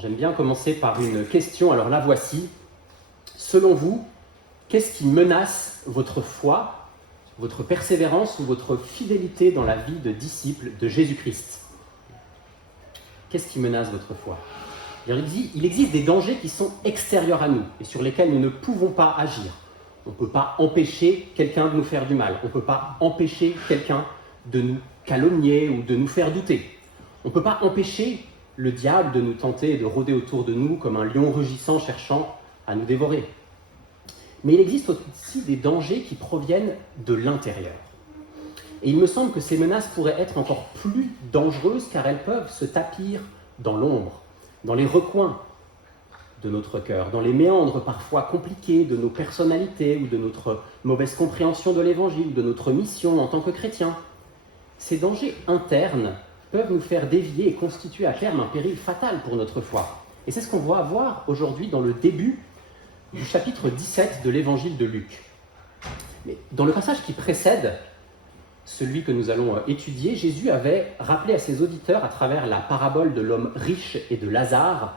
J'aime bien commencer par une question, alors la voici. Selon vous, qu'est-ce qui menace votre foi, votre persévérance ou votre fidélité dans la vie de disciple de Jésus-Christ? Qu'est-ce qui menace votre foi? Il existe des dangers qui sont extérieurs à nous et sur lesquels nous ne pouvons pas agir. On ne peut pas empêcher quelqu'un de nous faire du mal. On ne peut pas empêcher quelqu'un de nous calomnier ou de nous faire douter. On ne peut pas empêcher le diable de nous tenter et de rôder autour de nous comme un lion rugissant cherchant à nous dévorer. Mais il existe aussi des dangers qui proviennent de l'intérieur. Et il me semble que ces menaces pourraient être encore plus dangereuses car elles peuvent se tapir dans l'ombre, dans les recoins de notre cœur, dans les méandres parfois compliqués de nos personnalités ou de notre mauvaise compréhension de l'Évangile, de notre mission en tant que chrétiens. Ces dangers internes peuvent nous faire dévier et constituer à terme un péril fatal pour notre foi. Et c'est ce qu'on va voir aujourd'hui dans le début du chapitre 17 de l'Évangile de Luc. Mais dans le passage qui précède celui que nous allons étudier, Jésus avait rappelé à ses auditeurs à travers la parabole de l'homme riche et de Lazare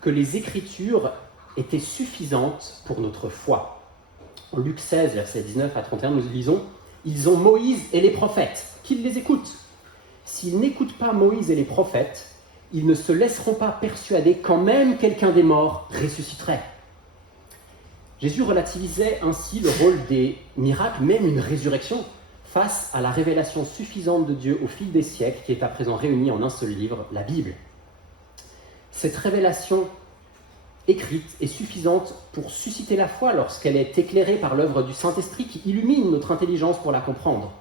que les Écritures étaient suffisantes pour notre foi. En Luc 16, versets 19 à 31, nous lisons « Ils ont Moïse et les prophètes, qu'ils les écoutent. S'ils n'écoutent pas Moïse et les prophètes, ils ne se laisseront pas persuader quand même quelqu'un des morts ressusciterait. » Jésus relativisait ainsi le rôle des miracles, même une résurrection, face à la révélation suffisante de Dieu au fil des siècles, qui est à présent réunie en un seul livre, la Bible. Cette révélation écrite est suffisante pour susciter la foi lorsqu'elle est éclairée par l'œuvre du Saint-Esprit qui illumine notre intelligence pour la comprendre.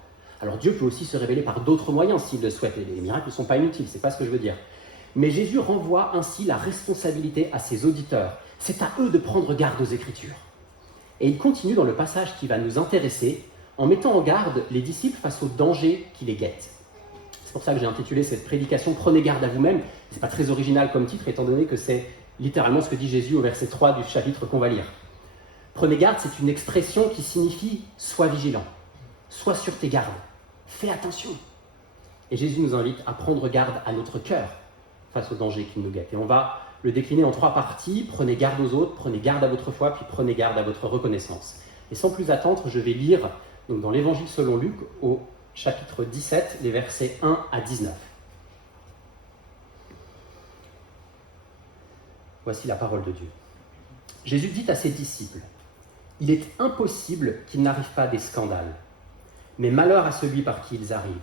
Alors Dieu peut aussi se révéler par d'autres moyens s'il le souhaite, et les miracles ne sont pas inutiles, c'est pas ce que je veux dire. Mais Jésus renvoie ainsi la responsabilité à ses auditeurs. C'est à eux de prendre garde aux Écritures. Et il continue dans le passage qui va nous intéresser en mettant en garde les disciples face aux dangers qui les guettent. C'est pour ça que j'ai intitulé cette prédication « Prenez garde à vous-même ». Ce n'est pas très original comme titre, étant donné que c'est littéralement ce que dit Jésus au verset 3 du chapitre qu'on va lire. Prenez garde, c'est une expression qui signifie « sois vigilant »,« sois sur tes gardes »,« fais attention ». Et Jésus nous invite à prendre garde à notre cœur face aux dangers qui nous guettent. Et on va le décliner en 3 parties. Prenez garde aux autres, prenez garde à votre foi, puis prenez garde à votre reconnaissance. Et sans plus attendre, je vais lire donc, dans l'Évangile selon Luc, au chapitre 17, les versets 1 à 19. Voici la parole de Dieu. Jésus dit à ses disciples, « Il est impossible qu'il n'arrive pas des scandales, mais malheur à celui par qui ils arrivent.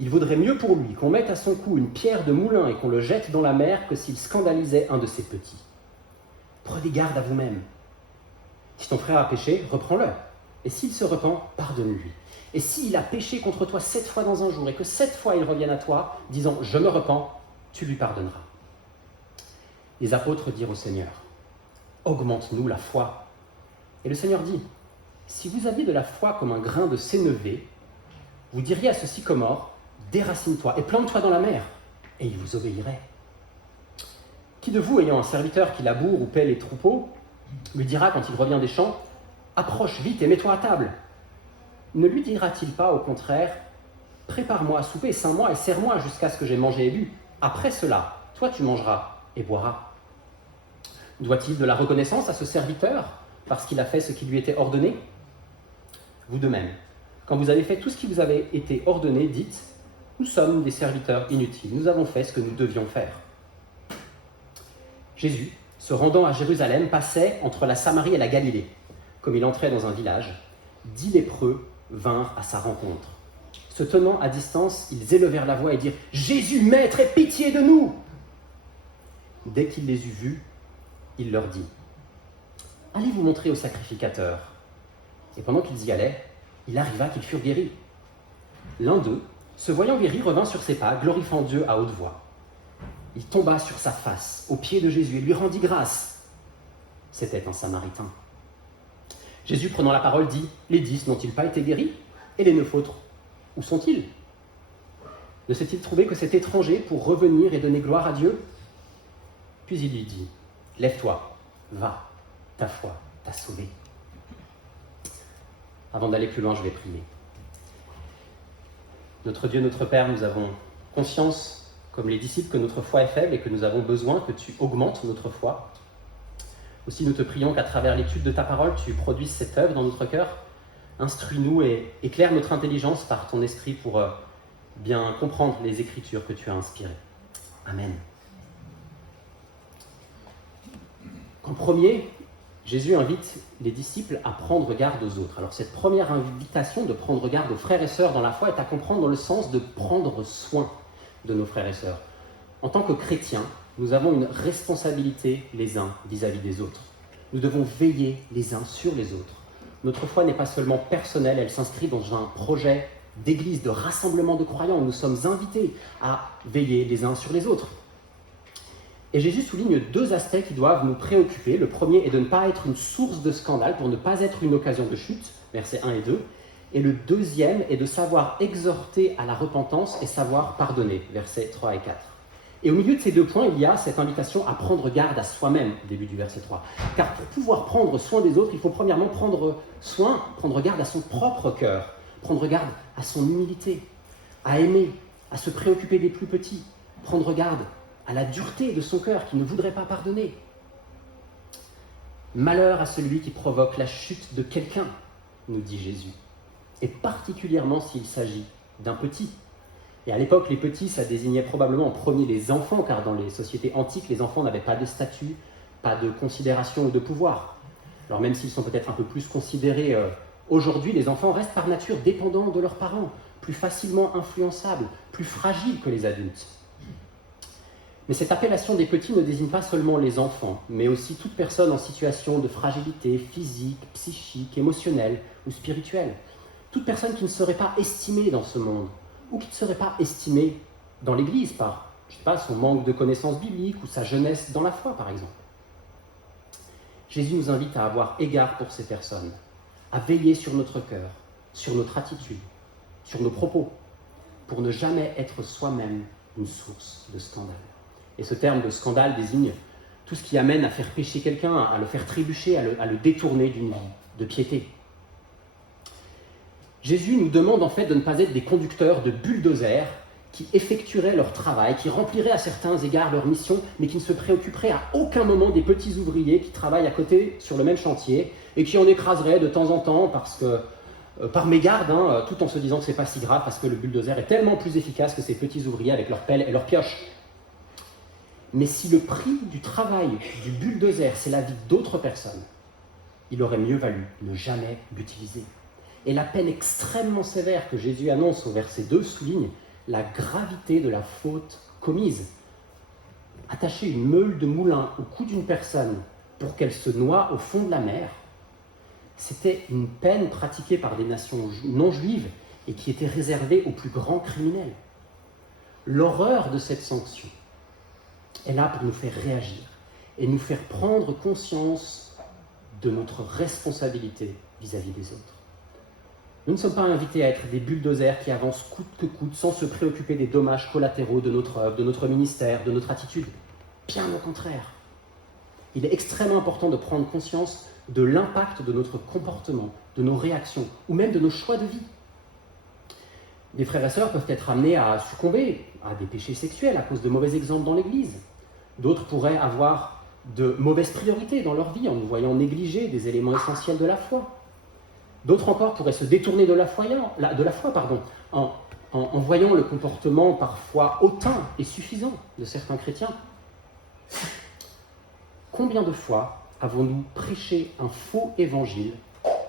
Il vaudrait mieux pour lui qu'on mette à son cou une pierre de moulin et qu'on le jette dans la mer que s'il scandalisait un de ses petits. Prenez garde à vous-même. Si ton frère a péché, reprends-le. Et s'il se repent, pardonne-lui. Et s'il a péché contre toi 7 fois dans un jour et que 7 fois il revienne à toi, disant « Je me repens », tu lui pardonneras. » Les apôtres dirent au Seigneur « Augmente-nous la foi. » Et le Seigneur dit « Si vous aviez de la foi comme un grain de sénévé, vous diriez à ce sycomore « Déracine-toi et plante-toi dans la mer, et il vous obéirait. » Qui de vous, ayant un serviteur qui laboure ou paie les troupeaux, lui dira quand il revient des champs « Approche vite et mets-toi à table » Ne lui dira-t-il pas au contraire « Prépare-moi à souper, ceins-moi et sers-moi jusqu'à ce que j'aie mangé et bu. Après cela, toi tu mangeras et boiras. » Doit-il de la reconnaissance à ce serviteur parce qu'il a fait ce qui lui était ordonné? Vous de même, quand vous avez fait tout ce qui vous avait été ordonné, dites « Nous sommes des serviteurs inutiles, nous avons fait ce que nous devions faire. » Jésus, se rendant à Jérusalem, passait entre la Samarie et la Galilée. Comme il entrait dans un village, 10 lépreux vinrent à sa rencontre. Se tenant à distance, ils élevèrent la voix et dirent « Jésus, Maître, aie pitié de nous !» Dès qu'il les eut vus, il leur dit « Allez vous montrer au sacrificateur. » Et pendant qu'ils y allaient, il arriva qu'ils furent guéris. L'un d'eux, se voyant guéri, revint sur ses pas, glorifiant Dieu à haute voix. Il tomba sur sa face, aux pieds de Jésus, et lui rendit grâce. C'était un Samaritain. Jésus, prenant la parole, dit « Les 10 n'ont-ils pas été guéris? Et les 9 autres, où sont-ils? Ne s'est-il trouvé que cet étranger pour revenir et donner gloire à Dieu? » Puis il lui dit « Lève-toi, va, ta foi t'a sauvé. » Avant d'aller plus loin, je vais prier. Notre Dieu, notre Père, nous avons conscience comme les disciples, que notre foi est faible et que nous avons besoin que tu augmentes notre foi. Aussi, nous te prions qu'à travers l'étude de ta parole, tu produises cette œuvre dans notre cœur. Instruis-nous et éclaire notre intelligence par ton esprit pour bien comprendre les Écritures que tu as inspirées. Amen. En premier, Jésus invite les disciples à prendre garde aux autres. Alors cette première invitation de prendre garde aux frères et sœurs dans la foi est à comprendre dans le sens de prendre soin de nos frères et sœurs. En tant que chrétiens, nous avons une responsabilité les uns vis-à-vis des autres. Nous devons veiller les uns sur les autres. Notre foi n'est pas seulement personnelle, elle s'inscrit dans un projet d'église, de rassemblement de croyants. Nous sommes invités à veiller les uns sur les autres. Et Jésus souligne deux aspects qui doivent nous préoccuper. Le premier est de ne pas être une source de scandale, pour ne pas être une occasion de chute, versets 1 et 2. Et le deuxième est de savoir exhorter à la repentance et savoir pardonner, versets 3 et 4. Et au milieu de ces deux points, il y a cette invitation à prendre garde à soi-même, début du verset 3. Car pour pouvoir prendre soin des autres, il faut premièrement prendre garde à son propre cœur, prendre garde à son humilité, à aimer, à se préoccuper des plus petits, prendre garde à la dureté de son cœur qui ne voudrait pas pardonner. Malheur à celui qui provoque la chute de quelqu'un, nous dit Jésus, et particulièrement s'il s'agit d'un petit. Et à l'époque, les petits, ça désignait probablement en premier les enfants, car dans les sociétés antiques, les enfants n'avaient pas de statut, pas de considération ou de pouvoir. Alors même s'ils sont peut-être un peu plus considérés aujourd'hui, les enfants restent par nature dépendants de leurs parents, plus facilement influençables, plus fragiles que les adultes. Mais cette appellation des petits ne désigne pas seulement les enfants, mais aussi toute personne en situation de fragilité physique, psychique, émotionnelle ou spirituelle. Toute personne qui ne serait pas estimée dans ce monde, ou qui ne serait pas estimée dans l'Église par, son manque de connaissances bibliques ou sa jeunesse dans la foi, par exemple. Jésus nous invite à avoir égard pour ces personnes, à veiller sur notre cœur, sur notre attitude, sur nos propos, pour ne jamais être soi-même une source de scandale. Et ce terme de scandale désigne tout ce qui amène à faire pécher quelqu'un, à le faire trébucher, à le détourner d'une vie de piété. Jésus nous demande en fait de ne pas être des conducteurs de bulldozers qui effectueraient leur travail, qui rempliraient à certains égards leur mission, mais qui ne se préoccuperaient à aucun moment des petits ouvriers qui travaillent à côté sur le même chantier et qui en écraseraient de temps en temps parce que, par mégarde, tout en se disant que c'est pas si grave parce que le bulldozer est tellement plus efficace que ces petits ouvriers avec leurs pelles et leurs pioches. Mais si le prix du travail du bulldozer, c'est la vie d'autres personnes, il aurait mieux valu ne jamais l'utiliser. Et la peine extrêmement sévère que Jésus annonce au verset 2 souligne la gravité de la faute commise. Attacher une meule de moulin au cou d'une personne pour qu'elle se noie au fond de la mer, c'était une peine pratiquée par des nations non juives et qui était réservée aux plus grands criminels. L'horreur de cette sanction est là pour nous faire réagir et nous faire prendre conscience de notre responsabilité vis-à-vis des autres. Nous ne sommes pas invités à être des bulldozers qui avancent coûte que coûte sans se préoccuper des dommages collatéraux de notre œuvre, de notre ministère, de notre attitude. Bien au contraire. Il est extrêmement important de prendre conscience de l'impact de notre comportement, de nos réactions ou même de nos choix de vie. Des frères et sœurs peuvent être amenés à succomber à des péchés sexuels à cause de mauvais exemples dans l'Église. D'autres pourraient avoir de mauvaises priorités dans leur vie en nous voyant négliger des éléments essentiels de la foi. D'autres encore pourraient se détourner de la foi en voyant le comportement parfois hautain et suffisant de certains chrétiens. Combien de fois avons-nous prêché un faux évangile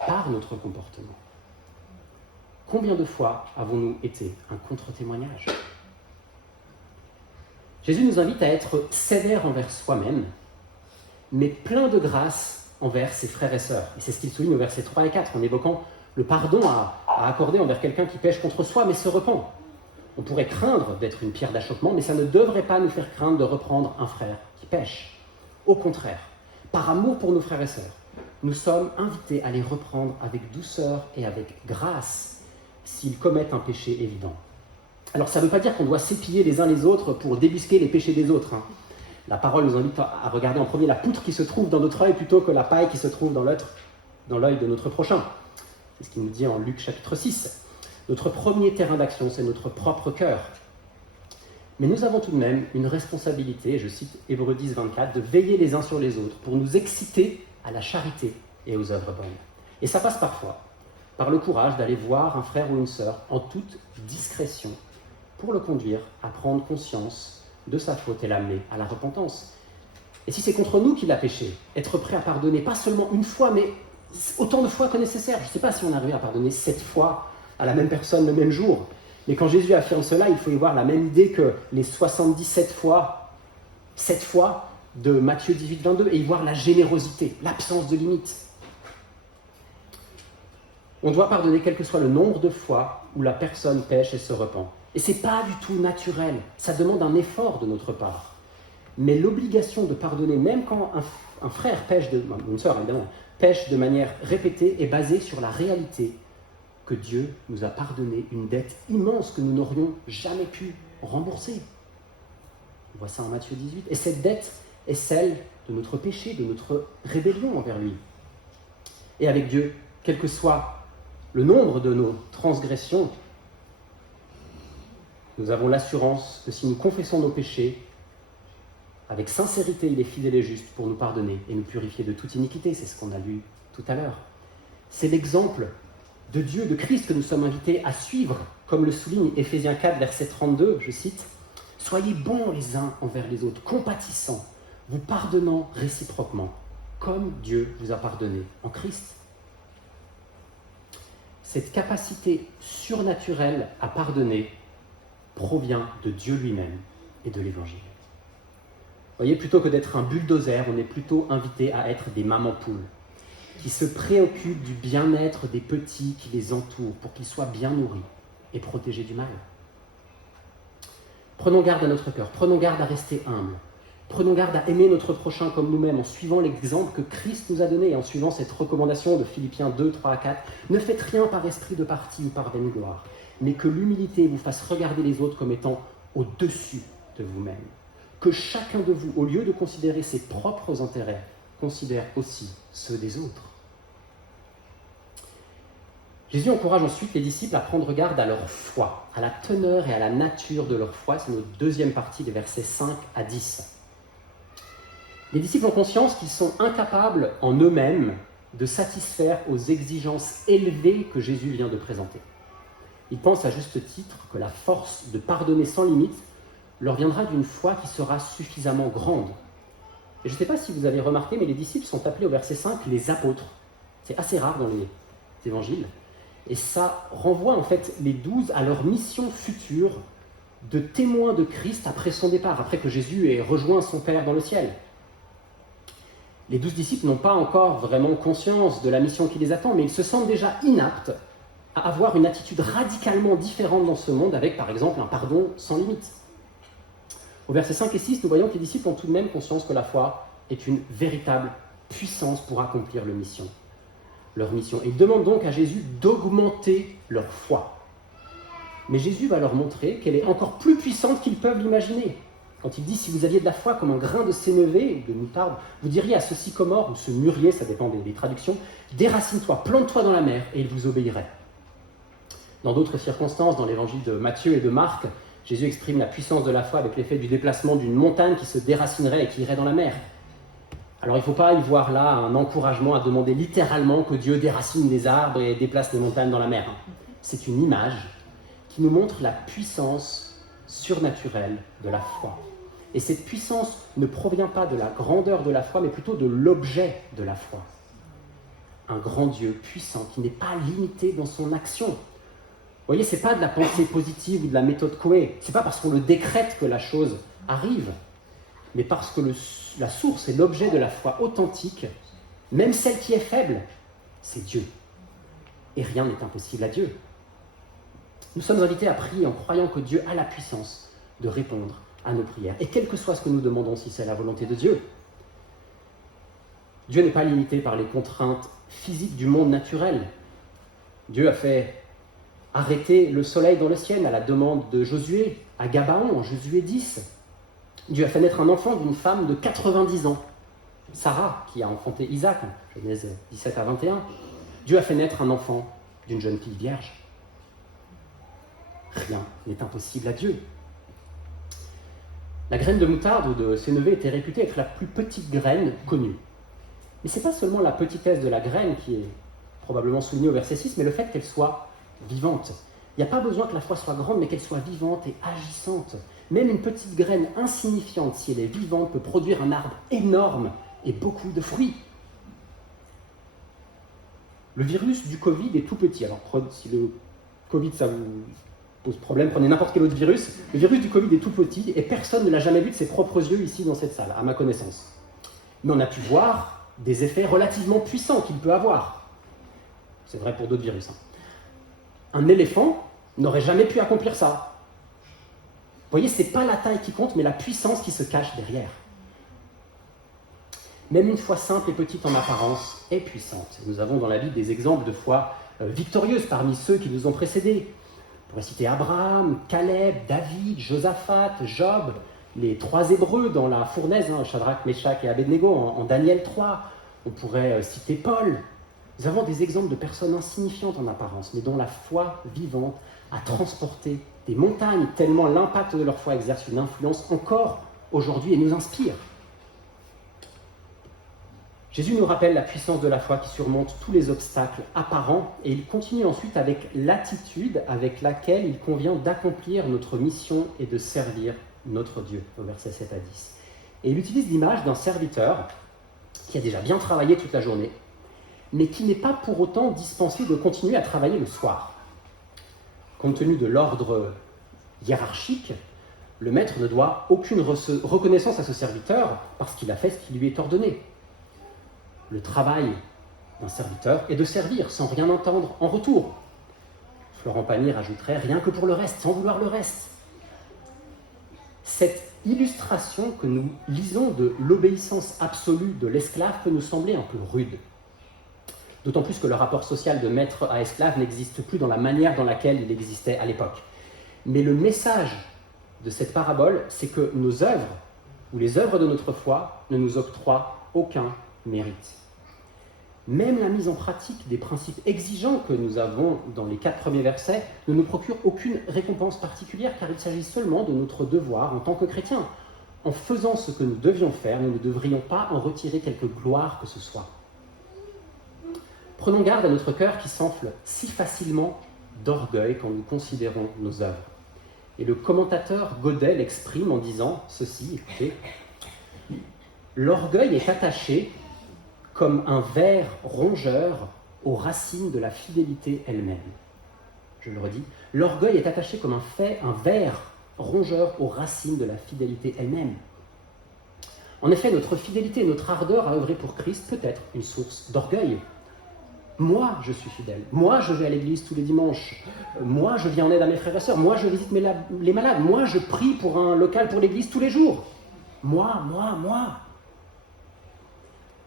par notre comportement ? Combien de fois avons-nous été un contre-témoignage ? Jésus nous invite à être sévères envers soi-même, mais plein de grâce envers ses frères et sœurs. Et c'est ce qu'il souligne au versets 3 et 4, en évoquant le pardon à accorder envers quelqu'un qui pêche contre soi, mais se repent. On pourrait craindre d'être une pierre d'achoppement, mais ça ne devrait pas nous faire craindre de reprendre un frère qui pêche. Au contraire, par amour pour nos frères et sœurs, nous sommes invités à les reprendre avec douceur et avec grâce s'ils commettent un péché évident. Alors ça ne veut pas dire qu'on doit s'épier les uns les autres pour débusquer les péchés des autres. La parole nous invite à regarder en premier la poutre qui se trouve dans notre œil plutôt que la paille qui se trouve dans l'œil de notre prochain. C'est ce qu'il nous dit en Luc chapitre 6. Notre premier terrain d'action, c'est notre propre cœur. Mais nous avons tout de même une responsabilité, je cite Hébreux 10, 24, de veiller les uns sur les autres pour nous exciter à la charité et aux œuvres bonnes. Et ça passe parfois par le courage d'aller voir un frère ou une sœur en toute discrétion pour le conduire à prendre conscience de sa faute et l'amener à la repentance. Et si c'est contre nous qu'il a péché, être prêt à pardonner, pas seulement une fois, mais autant de fois que nécessaire. Je ne sais pas si on arrive à pardonner 7 fois à la même personne le même jour, mais quand Jésus affirme cela, il faut y voir la même idée que les 77 fois, 7 fois de Matthieu 18, 22, et y voir la générosité, l'absence de limite. On doit pardonner quel que soit le nombre de fois où la personne pêche et se repent. Et ce n'est pas du tout naturel, ça demande un effort de notre part. Mais l'obligation de pardonner, même quand un frère pêche, une sœur évidemment, pêche de manière répétée, est basée sur la réalité que Dieu nous a pardonné une dette immense que nous n'aurions jamais pu rembourser. On voit ça en Matthieu 18. Et cette dette est celle de notre péché, de notre rébellion envers lui. Et avec Dieu, quel que soit le nombre de nos transgressions, nous avons l'assurance que si nous confessons nos péchés, avec sincérité, il est fidèle et juste pour nous pardonner et nous purifier de toute iniquité. C'est ce qu'on a lu tout à l'heure. C'est l'exemple de Dieu, de Christ que nous sommes invités à suivre, comme le souligne Éphésiens 4, verset 32, je cite, « Soyez bons les uns envers les autres, compatissants, vous pardonnant réciproquement, comme Dieu vous a pardonné en Christ. » Cette capacité surnaturelle à pardonner provient de Dieu lui-même et de l'Évangile. Vous voyez, plutôt que d'être un bulldozer, on est plutôt invité à être des mamans-poules qui se préoccupent du bien-être des petits qui les entourent pour qu'ils soient bien nourris et protégés du mal. Prenons garde à notre cœur, prenons garde à rester humbles, prenons garde à aimer notre prochain comme nous-mêmes en suivant l'exemple que Christ nous a donné et en suivant cette recommandation de Philippiens 2, 3 à 4. Ne faites rien par esprit de parti ou par vaine gloire, mais que l'humilité vous fasse regarder les autres comme étant au-dessus de vous-même. Que chacun de vous, au lieu de considérer ses propres intérêts, considère aussi ceux des autres. Jésus encourage ensuite les disciples à prendre garde à leur foi, à la teneur et à la nature de leur foi. C'est notre deuxième partie des versets 5 à 10. Les disciples ont conscience qu'ils sont incapables en eux-mêmes de satisfaire aux exigences élevées que Jésus vient de présenter. Ils pensent à juste titre que la force de pardonner sans limite leur viendra d'une foi qui sera suffisamment grande. Et je ne sais pas si vous avez remarqué, mais les disciples sont appelés au verset 5 les apôtres. C'est assez rare dans les évangiles. Et ça renvoie en fait les 12 à leur mission future de témoins de Christ après son départ, après que Jésus ait rejoint son Père dans le ciel. Les 12 disciples n'ont pas encore vraiment conscience de la mission qui les attend, mais ils se sentent déjà inaptes à avoir une attitude radicalement différente dans ce monde avec, par exemple, un pardon sans limite. Au verset 5 et 6, nous voyons que les disciples ont tout de même conscience que la foi est une véritable puissance pour accomplir leur mission. Et ils demandent donc à Jésus d'augmenter leur foi. Mais Jésus va leur montrer qu'elle est encore plus puissante qu'ils peuvent l'imaginer. Quand il dit « Si vous aviez de la foi comme un grain de sénévé, de moutarde, vous diriez à ce sycomore, ou ce mûrier, ça dépend des traductions, déracine-toi, plante-toi dans la mer, et il vous obéirait. » Dans d'autres circonstances, dans l'évangile de Matthieu et de Marc, Jésus exprime la puissance de la foi avec l'effet du déplacement d'une montagne qui se déracinerait et qui irait dans la mer. Alors il ne faut pas y voir là un encouragement à demander littéralement que Dieu déracine les arbres et déplace les montagnes dans la mer. C'est une image qui nous montre la puissance surnaturelle de la foi. Et cette puissance ne provient pas de la grandeur de la foi, mais plutôt de l'objet de la foi. Un grand Dieu puissant qui n'est pas limité dans son action. Vous voyez, ce n'est pas de la pensée positive ou de la méthode Coué. Ce n'est pas parce qu'on le décrète que la chose arrive, mais parce que la source et l'objet de la foi authentique, même celle qui est faible, c'est Dieu. Et rien n'est impossible à Dieu. Nous sommes invités à prier en croyant que Dieu a la puissance de répondre à nos prières. Et quel que soit ce que nous demandons, si c'est la volonté de Dieu. Dieu n'est pas limité par les contraintes physiques du monde naturel. Dieu a fait arrêter le soleil dans le ciel à la demande de Josué, à Gabaon, en Josué 10. Dieu a fait naître un enfant d'une femme de 90 ans, Sarah, qui a enfanté Isaac, en Genèse 17 à 21. Dieu a fait naître un enfant d'une jeune fille vierge. Rien n'est impossible à Dieu. La graine de moutarde ou de sénévé était réputée être la plus petite graine connue. Mais ce n'est pas seulement la petitesse de la graine qui est probablement soulignée au verset 6, mais le fait qu'elle soit vivante. Il n'y a pas besoin que la foi soit grande, mais qu'elle soit vivante et agissante. Même une petite graine insignifiante, si elle est vivante, peut produire un arbre énorme et beaucoup de fruits. Le virus du Covid est tout petit. Alors, si le Covid, ça vous pose problème, prenez n'importe quel autre virus. Le virus du Covid est tout petit et personne ne l'a jamais vu de ses propres yeux ici dans cette salle, à ma connaissance. Mais on a pu voir des effets relativement puissants qu'il peut avoir. C'est vrai pour d'autres virus. Un éléphant n'aurait jamais pu accomplir ça. Vous voyez, ce n'est pas la taille qui compte, mais la puissance qui se cache derrière. Même une foi simple et petite en apparence est puissante. Nous avons dans la Bible des exemples de foi victorieuses parmi ceux qui nous ont précédés. On pourrait citer Abraham, Caleb, David, Josaphat, Job, les 3 Hébreux dans la fournaise, Shadrach, Meshach et Abednego, en Daniel 3. On pourrait citer Paul. Nous avons des exemples de personnes insignifiantes en apparence, mais dont la foi vivante a transporté des montagnes, tellement l'impact de leur foi exerce une influence encore aujourd'hui et nous inspire. Jésus nous rappelle la puissance de la foi qui surmonte tous les obstacles apparents et il continue ensuite avec l'attitude avec laquelle il convient d'accomplir notre mission et de servir notre Dieu, au verset 7 à 10. Et il utilise l'image d'un serviteur qui a déjà bien travaillé toute la journée, mais qui n'est pas pour autant dispensé de continuer à travailler le soir. Compte tenu de l'ordre hiérarchique, le maître ne doit aucune reconnaissance à ce serviteur parce qu'il a fait ce qui lui est ordonné. Le travail d'un serviteur est de servir sans rien entendre en retour. Florent Pagny rajouterait rien que pour le reste, sans vouloir le reste. Cette illustration que nous lisons de l'obéissance absolue de l'esclave peut nous sembler un peu rude. D'autant plus que le rapport social de maître à esclave n'existe plus dans la manière dans laquelle il existait à l'époque. Mais le message de cette parabole, c'est que nos œuvres, ou les œuvres de notre foi, ne nous octroient aucun mérite. Même la mise en pratique des principes exigeants que nous avons dans les 4 premiers versets ne nous procure aucune récompense particulière car il s'agit seulement de notre devoir en tant que chrétiens. En faisant ce que nous devions faire, nous ne devrions pas en retirer quelque gloire que ce soit. Prenons garde à notre cœur qui s'enfle si facilement d'orgueil quand nous considérons nos œuvres. Et le commentateur Godet l'exprime en disant ceci, écoutez, « L'orgueil est attaché comme un ver rongeur aux racines de la fidélité elle-même. » Je le redis, « L'orgueil est attaché comme un ver rongeur aux racines de la fidélité elle-même. » En effet, notre fidélité et notre ardeur à œuvrer pour Christ peut être une source d'orgueil. Moi, je suis fidèle. Moi, je vais à l'église tous les dimanches. Moi, je viens en aide à mes frères et sœurs. Moi, je visite les malades. Moi, je prie pour un local pour l'église tous les jours. Moi.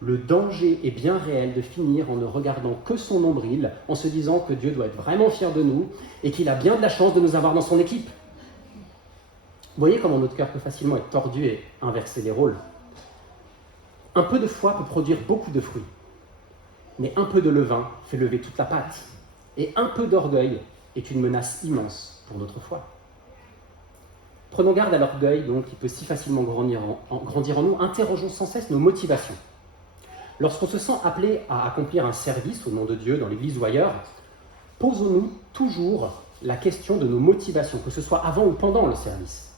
Le danger est bien réel de finir en ne regardant que son nombril, en se disant que Dieu doit être vraiment fier de nous et qu'il a bien de la chance de nous avoir dans son équipe. Vous voyez comment notre cœur peut facilement être tordu et inverser les rôles. Un peu de foi peut produire beaucoup de fruits. Mais un peu de levain fait lever toute la pâte. Et un peu d'orgueil est une menace immense pour notre foi. Prenons garde à l'orgueil, donc, qui peut si facilement grandir en nous. Interrogeons sans cesse nos motivations. Lorsqu'on se sent appelé à accomplir un service au nom de Dieu dans l'église ou ailleurs, posons-nous toujours la question de nos motivations, que ce soit avant ou pendant le service.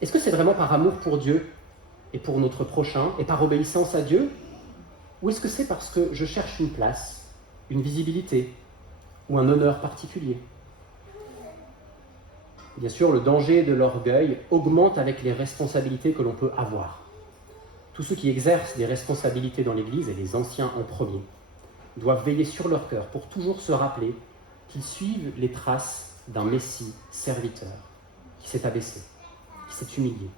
Est-ce que c'est vraiment par amour pour Dieu et pour notre prochain et par obéissance à Dieu ? Ou est-ce que c'est parce que je cherche une place, une visibilité ou un honneur particulier ? Bien sûr, le danger de l'orgueil augmente avec les responsabilités que l'on peut avoir. Tous ceux qui exercent des responsabilités dans l'Église, et les anciens en premier, doivent veiller sur leur cœur pour toujours se rappeler qu'ils suivent les traces d'un Messie serviteur qui s'est abaissé, qui s'est humilié,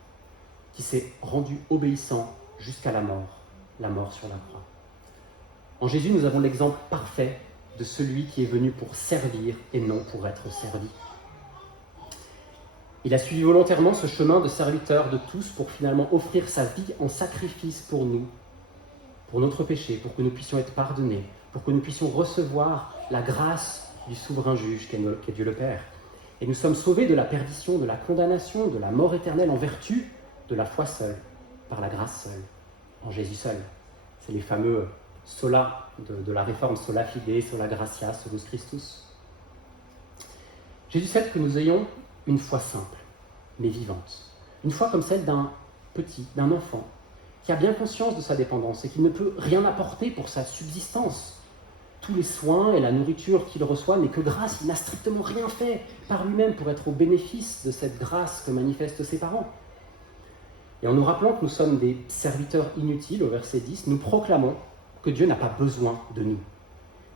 qui s'est rendu obéissant jusqu'à la mort sur la croix. En Jésus, nous avons l'exemple parfait de celui qui est venu pour servir et non pour être servi. Il a suivi volontairement ce chemin de serviteur de tous pour finalement offrir sa vie en sacrifice pour nous, pour notre péché, pour que nous puissions être pardonnés, pour que nous puissions recevoir la grâce du souverain juge qu'est Dieu le Père. Et nous sommes sauvés de la perdition, de la condamnation, de la mort éternelle en vertu de la foi seule, par la grâce seule, en Jésus seul. C'est les fameux sola de la réforme, sola fide, sola gratia, solus Christus. Jésus souhaite que nous ayons une foi simple, mais vivante. Une foi comme celle d'un petit, d'un enfant, qui a bien conscience de sa dépendance et qui ne peut rien apporter pour sa subsistance. Tous les soins et la nourriture qu'il reçoit n'est que grâce, il n'a strictement rien fait par lui-même pour être au bénéfice de cette grâce que manifestent ses parents. Et en nous rappelant que nous sommes des serviteurs inutiles, au verset 10, nous proclamons que Dieu n'a pas besoin de nous,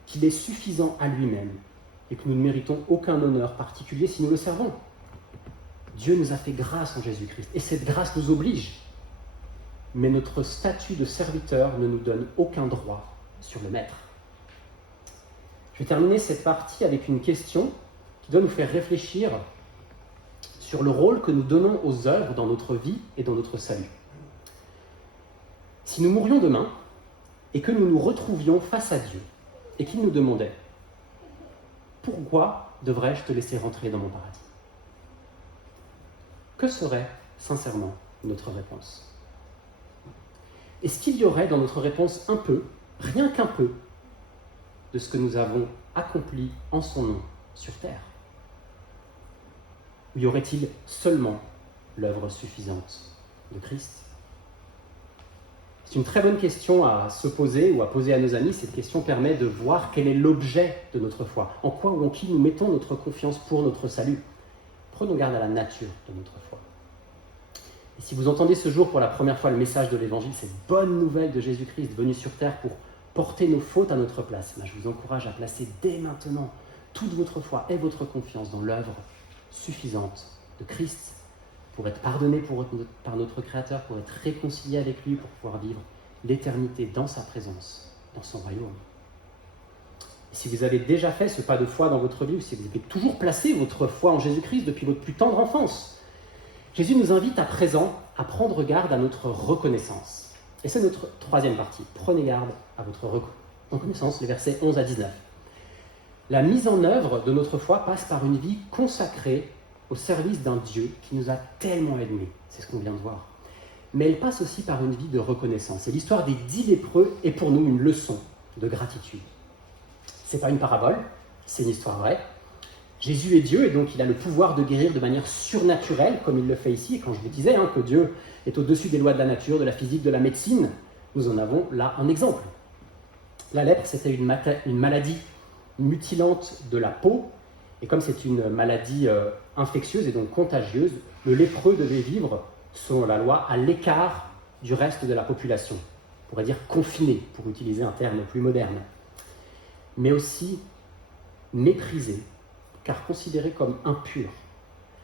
qu'il est suffisant à lui-même et que nous ne méritons aucun honneur particulier si nous le servons. Dieu nous a fait grâce en Jésus-Christ et cette grâce nous oblige. Mais notre statut de serviteur ne nous donne aucun droit sur le maître. Je vais terminer cette partie avec une question qui doit nous faire réfléchir sur le rôle que nous donnons aux œuvres dans notre vie et dans notre salut. Si nous mourions demain et que nous nous retrouvions face à Dieu et qu'il nous demandait « Pourquoi devrais-je te laisser rentrer dans mon paradis ?» Que serait sincèrement notre réponse ? Est-ce qu'il y aurait dans notre réponse un peu, rien qu'un peu, de ce que nous avons accompli en son nom sur terre ? Ou y aurait-il seulement l'œuvre suffisante de Christ ? C'est une très bonne question à se poser ou à poser à nos amis. Cette question permet de voir quel est l'objet de notre foi, en quoi ou en qui nous mettons notre confiance pour notre salut. Prenons garde à la nature de notre foi. Et si vous entendez ce jour pour la première fois le message de l'Évangile, cette bonne nouvelle de Jésus-Christ venu sur terre pour porter nos fautes à notre place, je vous encourage à placer dès maintenant toute votre foi et votre confiance dans l'œuvre suffisante de Christ pour être pardonné par notre Créateur, pour être réconcilié avec lui, pour pouvoir vivre l'éternité dans sa présence, dans son royaume. Et si vous avez déjà fait ce pas de foi dans votre vie, ou si vous avez toujours placé votre foi en Jésus-Christ depuis votre plus tendre enfance, Jésus nous invite à présent à prendre garde à notre reconnaissance. Et c'est notre troisième partie. Prenez garde à votre reconnaissance, les versets 11 à 19. La mise en œuvre de notre foi passe par une vie consacrée au service d'un Dieu qui nous a tellement aimés. C'est ce qu'on vient de voir. Mais elle passe aussi par une vie de reconnaissance. Et l'histoire des 10 lépreux est pour nous une leçon de gratitude. Ce n'est pas une parabole, c'est une histoire vraie. Jésus est Dieu et donc il a le pouvoir de guérir de manière surnaturelle, comme il le fait ici. Et quand je vous disais que Dieu est au-dessus des lois de la nature, de la physique, de la médecine, nous en avons là un exemple. La lèpre, c'était une maladie mutilante de la peau. Et comme c'est une maladie infectieuse et donc contagieuse, le lépreux devait vivre, selon la loi, à l'écart du reste de la population. On pourrait dire confiné, pour utiliser un terme plus moderne. Mais aussi méprisé, car considéré comme impur.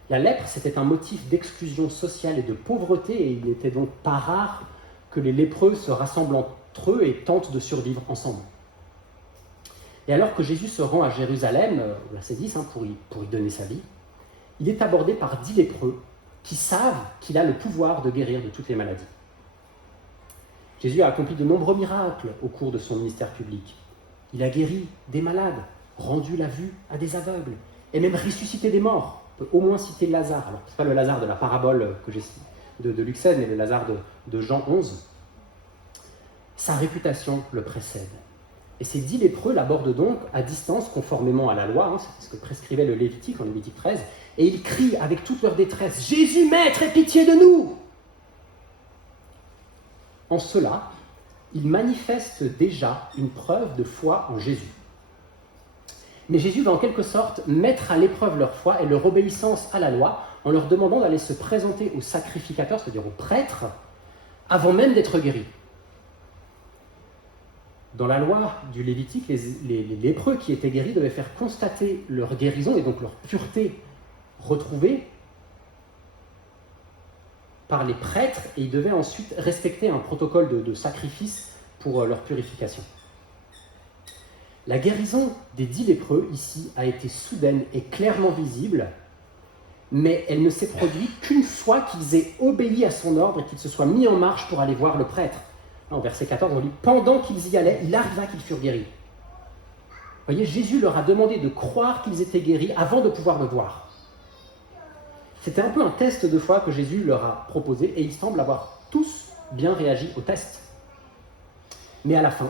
La lèpre, c'était un motif d'exclusion sociale et de pauvreté, et il n'était donc pas rare que les lépreux se rassemblent entre eux et tentent de survivre ensemble. Et alors que Jésus se rend à Jérusalem, verset 10, pour y donner sa vie, il est abordé par 10 lépreux qui savent qu'il a le pouvoir de guérir de toutes les maladies. Jésus a accompli de nombreux miracles au cours de son ministère public. Il a guéri des malades, rendu la vue à des aveugles, et même ressuscité des morts. On peut au moins citer Lazare. Alors, ce n'est pas le Lazare de la parabole que j'ai de Luc 16, mais le Lazare de Jean 11. Sa réputation le précède. Et ces 10 lépreux l'abordent donc à distance, conformément à la loi, c'est ce que prescrivait le Lévitique en Lévitique 13, et ils crient avec toute leur détresse « Jésus, Maître, aie pitié de nous !» En cela, ils manifestent déjà une preuve de foi en Jésus. Mais Jésus va en quelque sorte mettre à l'épreuve leur foi et leur obéissance à la loi en leur demandant d'aller se présenter au sacrificateur, c'est-à-dire au prêtre, avant même d'être guéris. Dans la loi du Lévitique, les lépreux qui étaient guéris devaient faire constater leur guérison et donc leur pureté retrouvée par les prêtres, et ils devaient ensuite respecter un protocole de sacrifice pour leur purification. La guérison des 10 lépreux ici a été soudaine et clairement visible, mais elle ne s'est produite qu'une fois qu'ils aient obéi à son ordre et qu'ils se soient mis en marche pour aller voir le prêtre. En verset 14, on lit « Pendant qu'ils y allaient, il arriva qu'ils furent guéris. » Vous voyez, Jésus leur a demandé de croire qu'ils étaient guéris avant de pouvoir le voir. C'était un peu un test de foi que Jésus leur a proposé et ils semblent avoir tous bien réagi au test. Mais à la fin,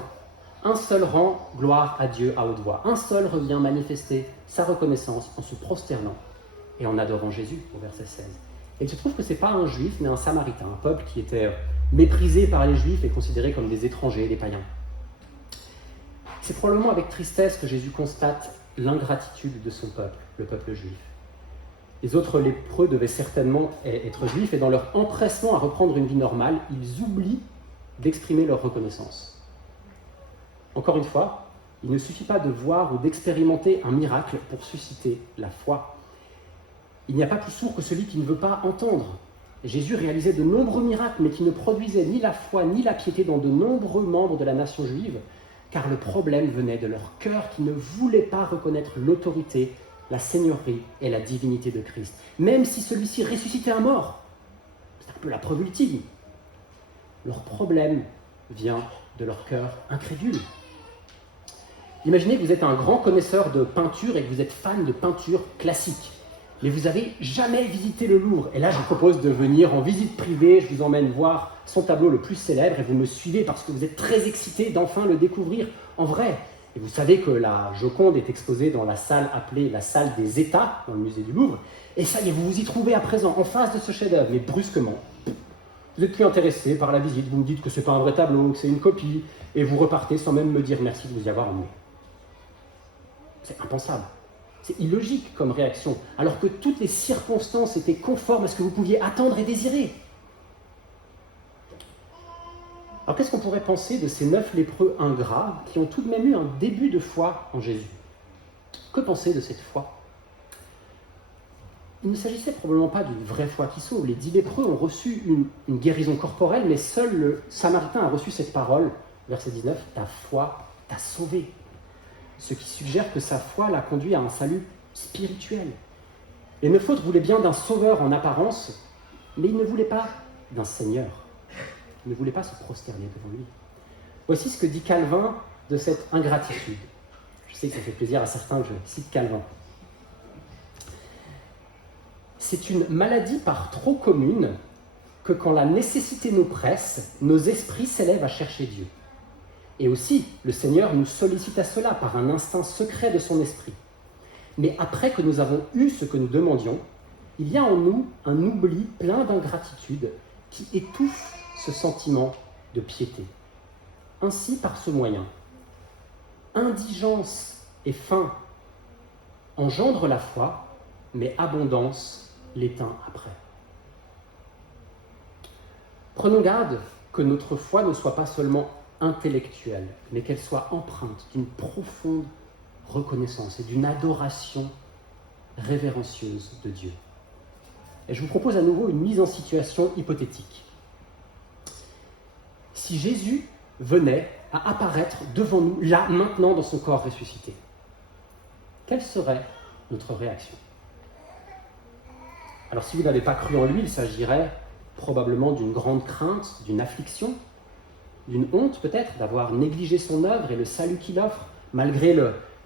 un seul rend gloire à Dieu à haute voix. Un seul revient manifester sa reconnaissance en se prosternant et en adorant Jésus, au verset 16. Et il se trouve que ce n'est pas un juif, mais un samaritain, un peuple qui était méprisé par les juifs et considéré comme des étrangers, des païens. C'est probablement avec tristesse que Jésus constate l'ingratitude de son peuple, le peuple juif. Les autres lépreux devaient certainement être juifs et dans leur empressement à reprendre une vie normale, ils oublient d'exprimer leur reconnaissance. Encore une fois, il ne suffit pas de voir ou d'expérimenter un miracle pour susciter la foi. Il n'y a pas plus sourd que celui qui ne veut pas entendre. Jésus réalisait de nombreux miracles, mais qui ne produisaient ni la foi ni la piété dans de nombreux membres de la nation juive, car le problème venait de leur cœur qui ne voulait pas reconnaître l'autorité, la seigneurie et la divinité de Christ, même si celui-ci ressuscitait un mort. C'est un peu la preuve ultime. Leur problème vient de leur cœur incrédule. Imaginez que vous êtes un grand connaisseur de peinture et que vous êtes fan de peinture classique, mais vous n'avez jamais visité le Louvre. Et là, je vous propose de venir en visite privée, je vous emmène voir son tableau le plus célèbre et vous me suivez parce que vous êtes très excité d'enfin le découvrir en vrai. Et vous savez que la Joconde est exposée dans la salle appelée la salle des États, dans le musée du Louvre. Et ça y est, vous vous y trouvez à présent, en face de ce chef-d'œuvre. Mais brusquement, vous n'êtes plus intéressé par la visite, vous me dites que ce n'est pas un vrai tableau, que c'est une copie, et vous repartez sans même me dire merci de vous y avoir emmené. C'est impensable. C'est illogique comme réaction, alors que toutes les circonstances étaient conformes à ce que vous pouviez attendre et désirer. Alors qu'est-ce qu'on pourrait penser de ces 9 lépreux ingrats qui ont tout de même eu un début de foi en Jésus? Que penser de cette foi? Il ne s'agissait probablement pas d'une vraie foi qui sauve. Les 10 lépreux ont reçu une guérison corporelle, mais seul le Samaritain a reçu cette parole, verset 19, « Ta foi t'a sauvé ». Ce qui suggère que sa foi l'a conduit à un salut spirituel. Les 9 autres voulaient bien d'un sauveur en apparence, mais ils ne voulaient pas d'un Seigneur. Ils ne voulaient pas se prosterner devant lui. Voici ce que dit Calvin de cette ingratitude. Je sais que ça fait plaisir à certains que je cite Calvin. C'est une maladie par trop commune que quand la nécessité nous presse, nos esprits s'élèvent à chercher Dieu. Et aussi, le Seigneur nous sollicite à cela par un instinct secret de son esprit. Mais après que nous avons eu ce que nous demandions, il y a en nous un oubli plein d'ingratitude qui étouffe ce sentiment de piété. Ainsi, par ce moyen, indigence et faim engendrent la foi, mais abondance l'éteint après. Prenons garde que notre foi ne soit pas seulement intellectuelle, mais qu'elle soit empreinte d'une profonde reconnaissance et d'une adoration révérencieuse de Dieu. Et je vous propose à nouveau une mise en situation hypothétique. Si Jésus venait à apparaître devant nous, là, maintenant, dans son corps ressuscité, quelle serait notre réaction? Alors, si vous n'avez pas cru en lui, il s'agirait probablement d'une grande crainte, d'une affliction, d'une honte peut-être, d'avoir négligé son œuvre et le salut qu'il offre, malgré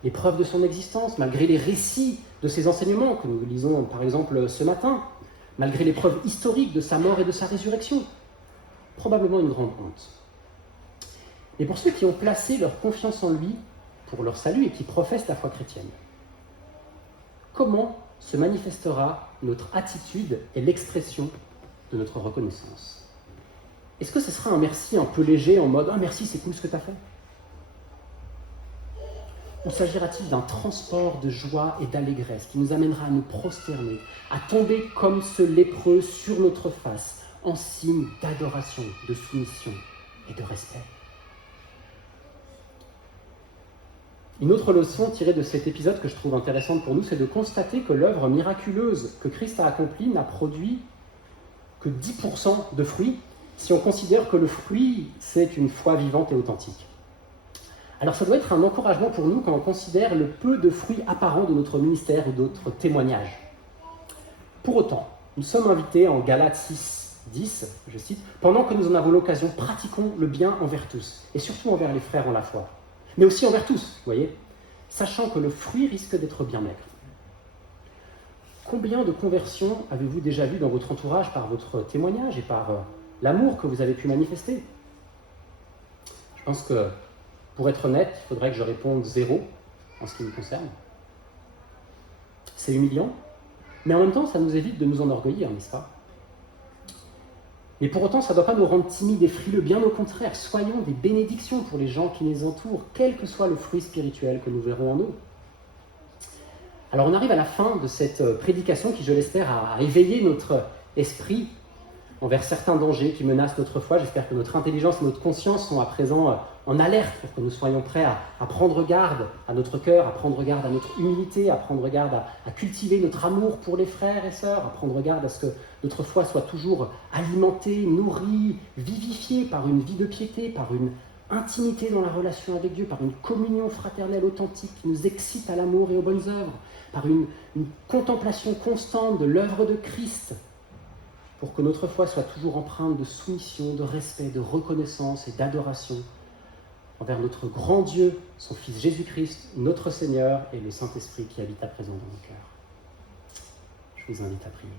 les preuves de son existence, malgré les récits de ses enseignements que nous lisons par exemple ce matin, malgré les preuves historiques de sa mort et de sa résurrection. Probablement une grande honte. Et pour ceux qui ont placé leur confiance en lui pour leur salut et qui professent la foi chrétienne, comment se manifestera notre attitude et l'expression de notre reconnaissance? Est-ce que ce sera un merci un peu léger en mode « Ah merci, c'est cool ce que tu as fait » Ou s'agira-t-il d'un transport de joie et d'allégresse qui nous amènera à nous prosterner, à tomber comme ce lépreux sur notre face, en signe d'adoration, de soumission et de respect? Une autre leçon tirée de cet épisode que je trouve intéressante pour nous, c'est de constater que l'œuvre miraculeuse que Christ a accomplie n'a produit que 10% de fruits, si on considère que le fruit, c'est une foi vivante et authentique. Alors ça doit être un encouragement pour nous quand on considère le peu de fruits apparents de notre ministère ou d'autres témoignages. Pour autant, nous sommes invités en Galates 6, 10, je cite, « Pendant que nous en avons l'occasion, pratiquons le bien envers tous, et surtout envers les frères en la foi. » Mais aussi envers tous, vous voyez, sachant que le fruit risque d'être bien maigre. Combien de conversions avez-vous déjà vues dans votre entourage par votre témoignage et par l'amour que vous avez pu manifester? Je pense que, pour être honnête, il faudrait que je réponde 0 en ce qui me concerne. C'est humiliant, mais en même temps, ça nous évite de nous enorgueillir, n'est-ce pas? Mais pour autant, ça ne doit pas nous rendre timides et frileux, bien au contraire. Soyons des bénédictions pour les gens qui nous entourent, quel que soit le fruit spirituel que nous verrons en eux. Alors on arrive à la fin de cette prédication qui, je l'espère, a éveillé notre esprit envers certains dangers qui menacent notre foi. J'espère que notre intelligence et notre conscience sont à présent en alerte pour que nous soyons prêts à prendre garde à notre cœur, à prendre garde à notre humilité, à prendre garde à cultiver notre amour pour les frères et sœurs, à prendre garde à ce que notre foi soit toujours alimentée, nourrie, vivifiée par une vie de piété, par une intimité dans la relation avec Dieu, par une communion fraternelle authentique qui nous excite à l'amour et aux bonnes œuvres, par une contemplation constante de l'œuvre de Christ, pour que notre foi soit toujours empreinte de soumission, de respect, de reconnaissance et d'adoration envers notre grand Dieu, son Fils Jésus-Christ, notre Seigneur et le Saint-Esprit qui habite à présent dans nos cœurs. Je vous invite à prier.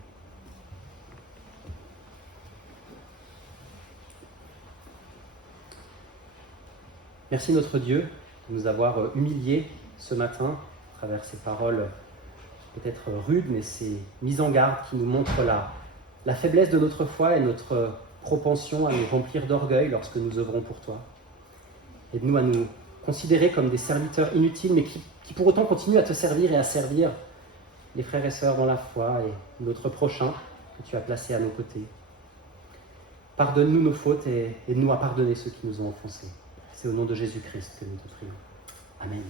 Merci notre Dieu de nous avoir humiliés ce matin à travers ces paroles peut-être rudes, mais ces mises en garde qui nous montrent la faiblesse de notre foi et notre propension à nous remplir d'orgueil lorsque nous œuvrons pour toi. Aide-nous à nous considérer comme des serviteurs inutiles, mais qui pour autant continuent à te servir et à servir les frères et sœurs dans la foi et notre prochain que tu as placé à nos côtés. Pardonne-nous nos fautes et aide-nous à pardonner ceux qui nous ont offensés. C'est au nom de Jésus-Christ que nous te prions. Amen.